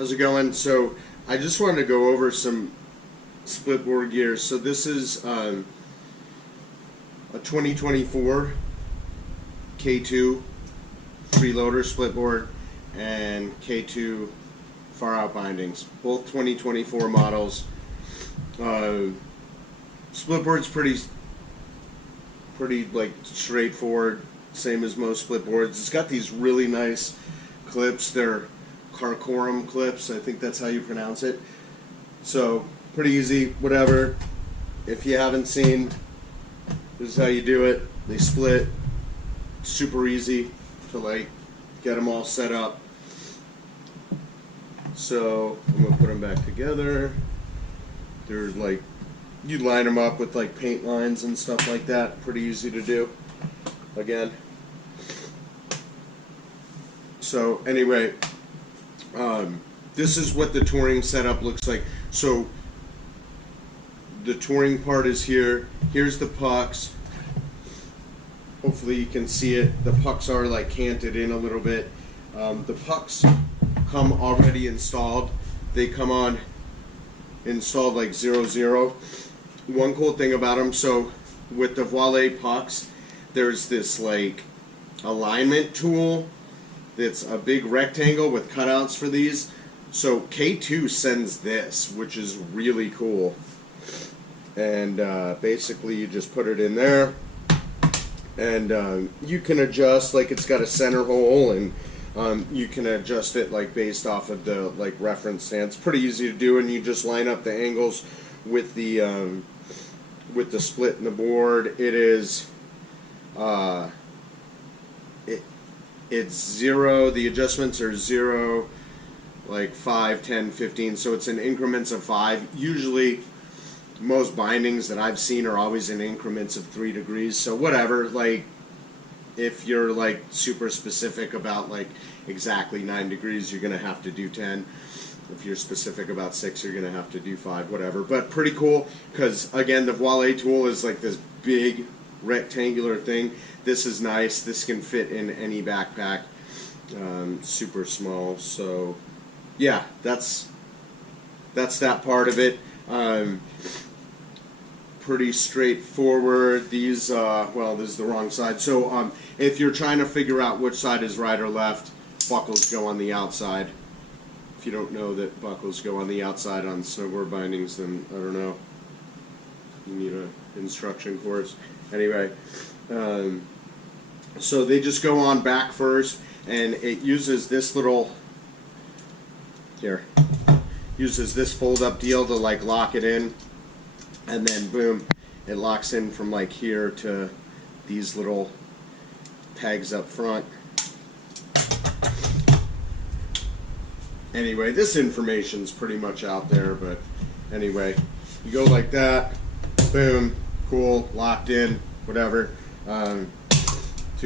How's it going? So I just wanted to go over some Splitboard gear. So this is a 2024 K2 freeloader Splitboard and K2 Farout Bindings, both 2024 models. Splitboard's pretty like straightforward, same as most Splitboards. It's got these really nice clips. They're Carcorum clips, I think that's how you pronounce it. So pretty easy, whatever. If you haven't seen, this is how you do it. They split. Super easy to like get them all set up. So I'm gonna put them back together. They're like, you line them up with like paint lines and stuff like that. Pretty easy to do. Again. So anyway, this is what the touring setup looks like. So the touring part is here. Here's the pucks. Hopefully you can see it. The pucks are like canted in a little bit. The pucks come already installed. They come on installed like 0-0. One cool thing about them, so with the Voile pucks, there's this like alignment tool that's a big rectangle with cutouts for these. So K2 sends this, which is really cool. And basically you just put it in there, and you can adjust, like it's got a center hole, and you can adjust it like based off of the like reference stance. Pretty easy to do, and you just line up the angles with the split in the board. It is it's 0, the adjustments are 0, like 5, 10, 15, so it's in increments of 5. Usually most bindings that I've seen are always in increments of 3 degrees, so whatever. Like if you're like super specific about like exactly 9 degrees, you're gonna have to do 10. If you're specific about 6, you're gonna have to do 5, whatever. But pretty cool, because again, the Voile tool is like this big rectangular thing. This is nice. This can fit in any backpack. Super small. So yeah, that's that part of it. Pretty straightforward. These well, this is the wrong side. So if you're trying to figure out which side is right or left, buckles go on the outside. If you don't know that buckles go on the outside on snowboard bindings, then I don't know. You need an instruction course. Anyway, so they just go on back first, and it uses this little, uses this fold-up deal to like lock it in, and then boom, it locks in from like here to these little pegs up front. Anyway, this information's pretty much out there, but anyway, you go like that, boom, cool, locked in, whatever, to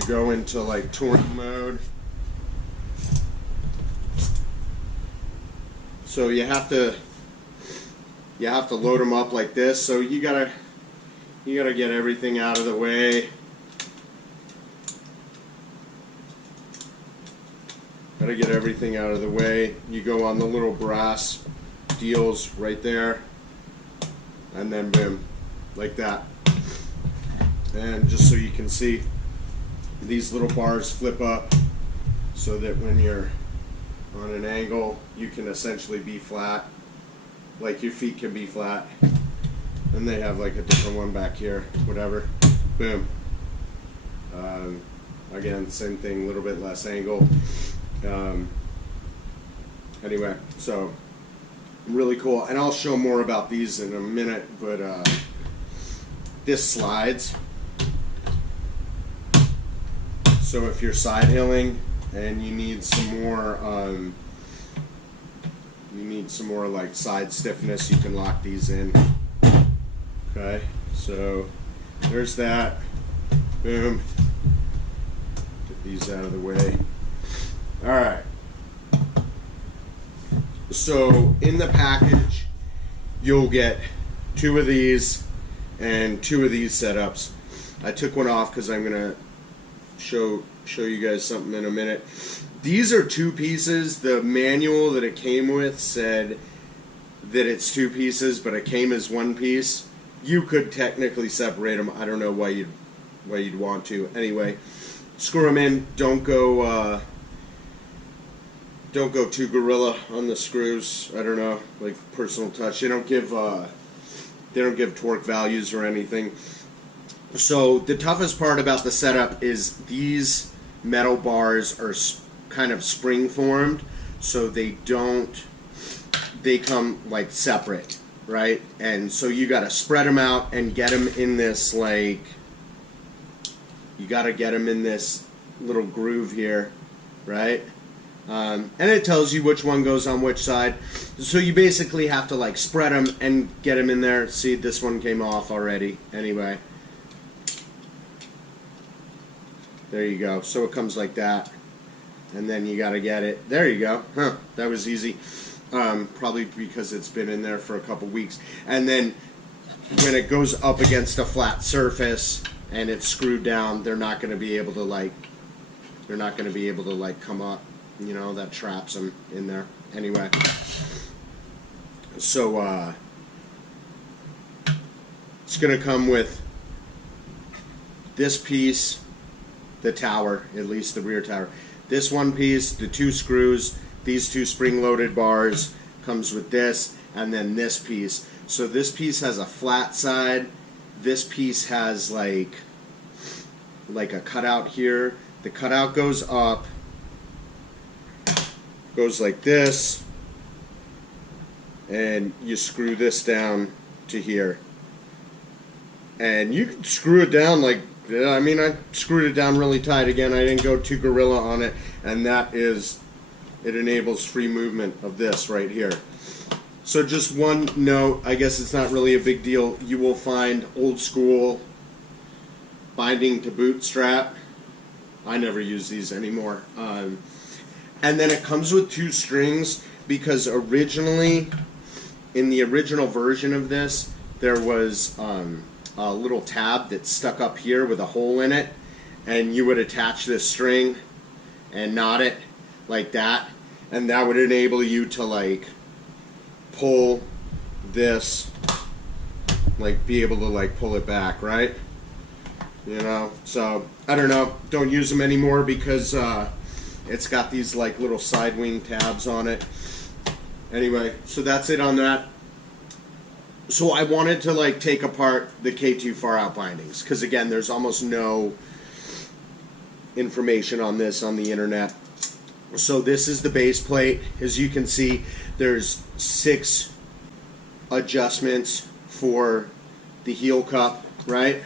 go into like touring mode. So you have to load them up like this. So you gotta get everything out of the way. Gotta get everything out of the way. You go on the little brass deals right there, and then boom, like that. And just so you can see, these little bars flip up so that when you're on an angle, you can essentially be flat, like your feet can be flat. And they have like a different one back here, whatever. Boom. Again, same thing, a little bit less angle. Anyway, so really cool, and I'll show more about these in a minute, but this slides. So if you're side hilling and you need some more like side stiffness, you can lock these in. Okay, so there's that. Boom. Get these out of the way. Alright, so in the package you'll get 2 of these and 2 of these setups. I took one off because I'm going to show you guys something in a minute. These are 2 pieces. The manual that it came with said that it's 2 pieces, but it came as 1 piece. You could technically separate them. I don't know why you'd want to. Anyway, screw them in. Don't go too gorilla on the screws. I don't know, like personal touch. They don't give torque values or anything. So the toughest part about the setup is these metal bars are kind of spring formed, so they come like separate, right? And so you got to spread them out and get them in this, like, you got to get them in this little groove here, right? And it tells you which one goes on which side. So you basically have to like spread them and get them in there. See, this one came off already. Anyway, there you go. So it comes like that, and then you got to get it. There you go. Huh? That was easy. Probably because it's been in there for a couple weeks. And then when it goes up against a flat surface and it's screwed down, they're not going to be able to like come up. You know, that traps them in there. Anyway, so it's going to come with this piece, the tower, at least the rear tower. This one piece, the 2 screws, these 2 spring-loaded bars, comes with this, and then this piece. So this piece has a flat side. This piece has like a cutout here. The cutout goes up. Goes like this, and you screw this down to here, and you can screw it down like, I mean, I screwed it down really tight. Again, I didn't go too gorilla on it, and that is, it enables free movement of this right here. So just one note, I guess it's not really a big deal. You will find old school binding to boot strap. I never use these anymore. And then it comes with 2 strings, because originally, in the original version of this, there was a little tab that stuck up here with a hole in it, and you would attach this string and knot it like that, and that would enable you to like pull this, like be able to like pull it back, right? You know, so I don't know, don't use them anymore because it's got these like little side wing tabs on it. Anyway, so that's it on that. So I wanted to like take apart the K2 Farout Bindings, because again, there's almost no information on this on the internet. So this is the base plate. As you can see, there's 6 adjustments for the heel cup, right?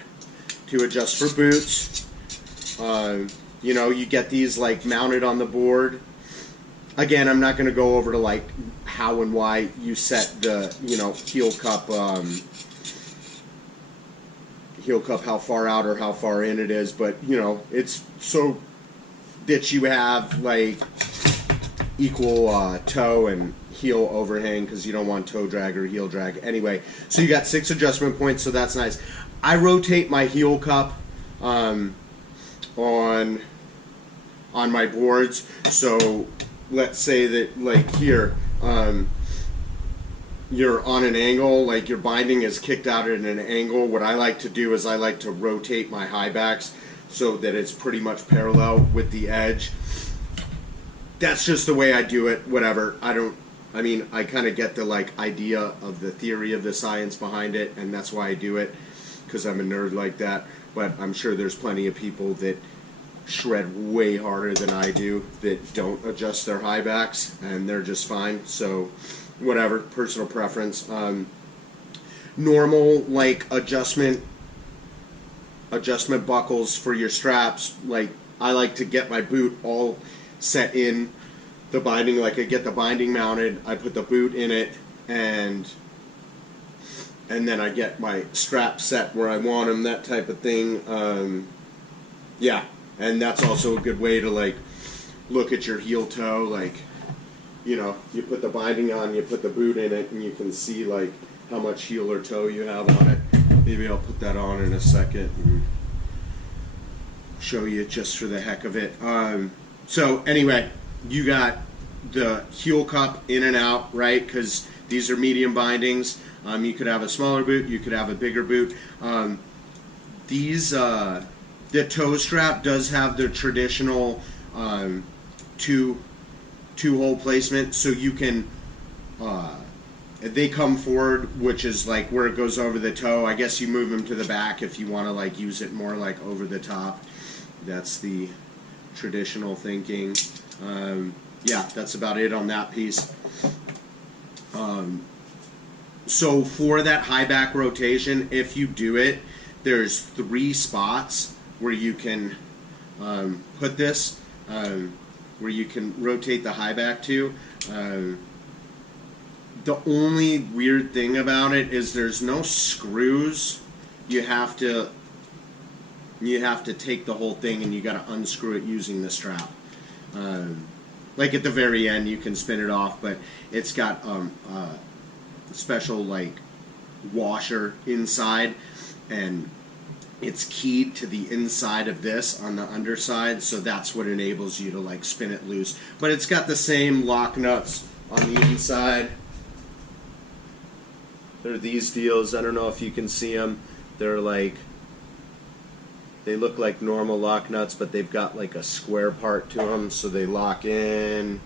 To adjust for boots. You know, you get these like mounted on the board. Again, I'm not going to go over to like how and why you set the, you know, heel cup, how far out or how far in it is, but you know, it's so that you have like equal toe and heel overhang, because you don't want toe drag or heel drag. Anyway, so you got 6 adjustment points, so that's nice. I rotate my heel cup on my boards. So let's say that like here, you're on an angle, like your binding is kicked out at an angle. What I like to do is I like to rotate my high backs so that it's pretty much parallel with the edge. That's just the way I do it, whatever. I mean, I kind of get the like idea of the theory of the science behind it, and that's why I do it, because I'm a nerd like that. But I'm sure there's plenty of people that shred way harder than I do that don't adjust their high backs, and they're just fine. So whatever, personal preference. Normal like adjustment buckles for your straps, like I like to get my boot all set in the binding. Like I get the binding mounted, I put the boot in it, and then I get my strap set where I want them, that type of thing. Yeah, and that's also a good way to like look at your heel toe. Like, you know, you put the binding on, you put the boot in it, and you can see like how much heel or toe you have on it. Maybe I'll put that on in a second and show you just for the heck of it. So anyway, you got the heel cup in and out, right? Because these are medium bindings. You could have a smaller boot, you could have a bigger boot. The toe strap does have the traditional two-hole placement, so you can, they come forward, which is like where it goes over the toe. I guess you move them to the back if you want to like use it more like over the top. That's the traditional thinking. Yeah, that's about it on that piece. So for that high back rotation, if you do it, there's 3 spots where you can put this, where you can rotate the high back to. The only weird thing about it is there's no screws. You have to take the whole thing and you got to unscrew it using the strap. Like at the very end, you can spin it off, but it's got special like washer inside, and it's keyed to the inside of this on the underside, so that's what enables you to like spin it loose. But it's got the same lock nuts on the inside. They're these deals. I don't know if you can see them. They're like, they look like normal lock nuts, but they've got like a square part to them, so they lock in.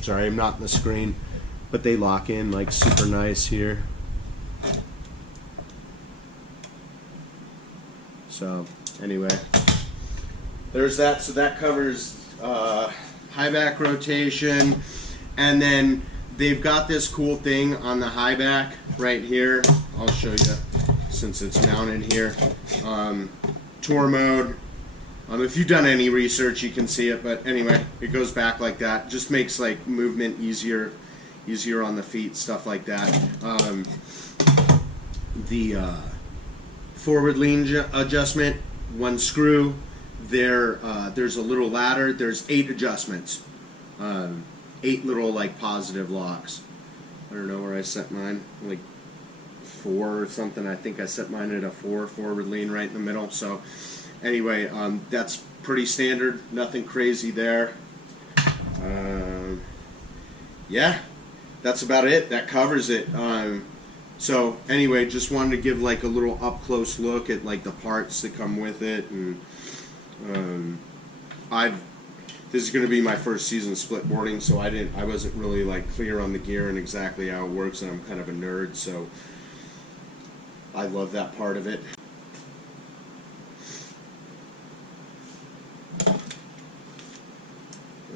Sorry, I'm not in the screen, but they lock in like super nice here. So anyway, there's that. So that covers high back rotation, and then they've got this cool thing on the high back right here. I'll show you since it's mounted here. Tour mode. If you've done any research, you can see it. But anyway, it goes back like that. Just makes like movement easier on the feet, stuff like that. The forward lean adjustment, 1 screw. There's a little ladder. There's 8 adjustments. 8 little like positive locks. I don't know where I set mine, like 4 or something. I think I set mine at a 4 forward lean right in the middle. So anyway, that's pretty standard, nothing crazy there. Yeah, that's about it. That covers it. So anyway, just wanted to give like a little up close look at like the parts that come with it, and this is going to be my first season splitboarding, so I wasn't really like clear on the gear and exactly how it works, and I'm kind of a nerd, so I love that part of it.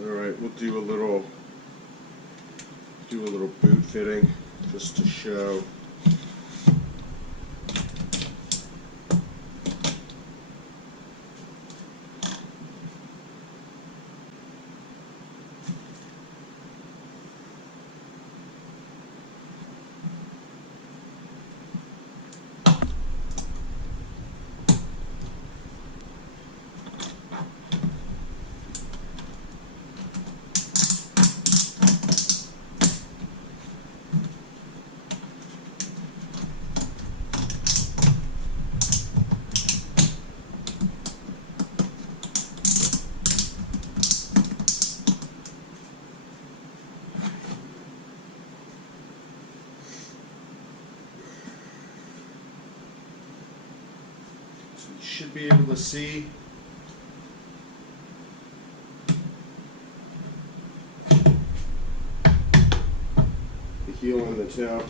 All right, we'll do a little boot fitting just to show. Should be able to see the heel and the toe,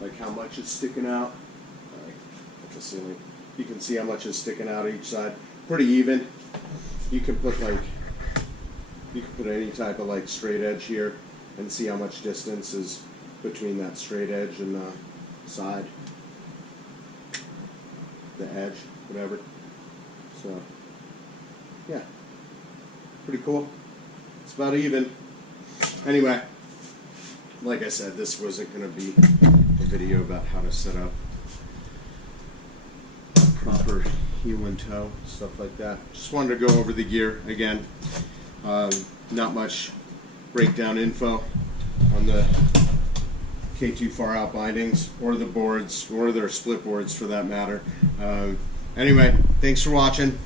like how much is sticking out. At the ceiling, you can see how much is sticking out each side. Pretty even. You can put any type of like straight edge here and see how much distance is between that straight edge and the side, the edge, whatever. So yeah, pretty cool. It's about even. Anyway, like I said, this wasn't going to be a video about how to set up a proper heel and toe, stuff like that. Just wanted to go over the gear again. Not much breakdown info on the K2 Farout Bindings or the boards or their split boards for that matter. Anyway, thanks for watching.